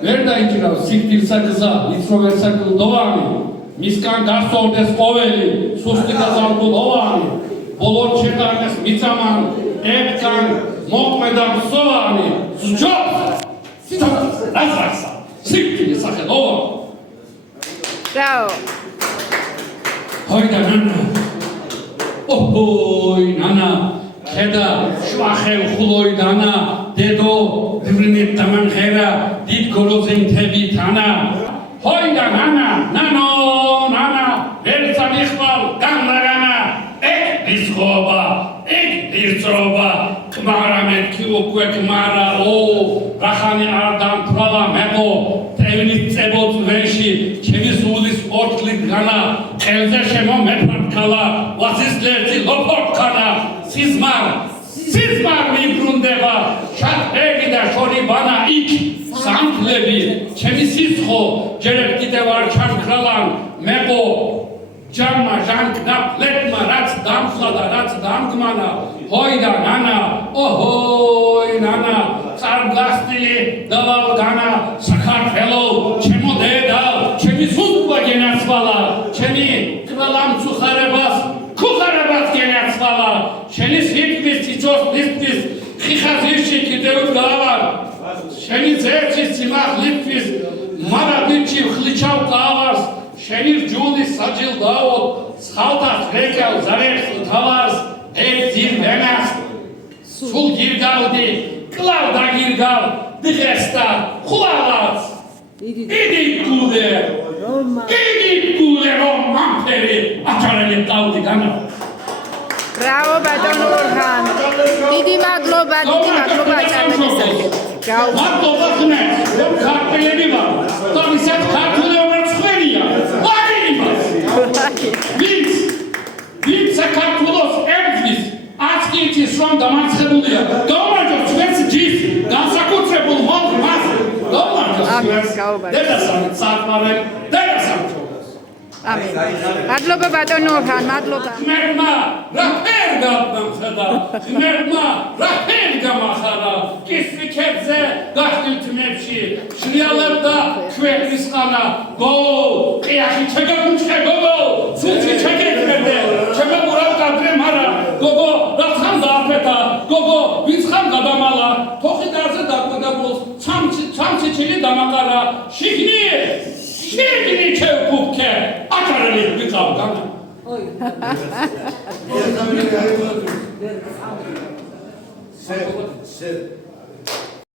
ვერ დაიჭირავს სიკვდილსა გზა, იწროვერსა კლდოვანი, მისგან გასწორდეს ყოველი, სუსტი გაზამბულოვანი, ბოლოდ შეტანეს მიწამან, ერთგან მოყვედა მსოვანი, სჯობს, რაზრახსა, სიკვდილი სახელოვანი. Bravo. Hoida nana, ohoi nana, kheda shvakhel khuloi dana, dedo dvrinit taman khera, did gorozin tebi tana. Hoida nana, nano nana, versan ikhval ganlagana, ek bizgoba, ek birzoba, kmaramet ki ukve kmara o, rakhani ardan prava mego, tevnit tsebot veshi, chemis ulis ortlit gana, elze shemo mepatqala, vasislerti loportkana, Sizmar mibrundeva, shatbegi da shori bana ik, samtlebi, chemi sisxo, jereb gidevar chankralan, mego, Jamma, janknap, letma, rats damflada, rats damgmana, hoida nana, ohoi nana, sargastili, daval gana, Sakhartvelo, chemo dedal, chemi sutba genatsvala, chemi kvalam tsukharebas, kukharebas genatsvala, cheni sitvis, titsos listvis, khikhazirshi kideut gavar, cheni zertsis tsimach litvis, maraditchi khlichav gavars, Şenir Cudi sacil Davud, Skaltat Rekel Zarek Tavars, Zir Venas, Sul Girgaldi, Klavda Girgal, Digesta, Kulavats, İdik Gude, Roman Peri, Açarelit Davudi Gana. Bravo, Baton Orhan. Didi madloba, Açarmelisakhe. Bravo. Madloba Kınet, Kartpelebi var. Tabi sen Kartpelebi var. Vints საქართველოს ერთვის აცკირჩის რომ დამარცხებულია. გამარჯვოს ჩვენს ჯის განსაკუთრებულ მომხრას. გამარჯვოს. დედასამით საქმარემ, დედასამით. ამინ. მადლობა ბატონ ორჰან, მადლობა. ღმერთმა რა ფერ გამხდა, ღმერთმა რა ფერ გამახარა. კისრიქებზე გახდილთმებში, შრიალებდა ჩვენის ყანა. გო, ყიახი ჩეგაკუნჩხე გოგო, სულში ჩეგეკრებდე, ჩეგაკურავ კადრე მარა. გოგო, რაცხან დააფეთა, გოგო, ვიცხან გადამალა, თოხი დარზე დაკვედა ბოლს, ცამჩიჩილი დამაყარა, შიგნი ჩევკუქე, აკარელი ვიყავ განა. Sir.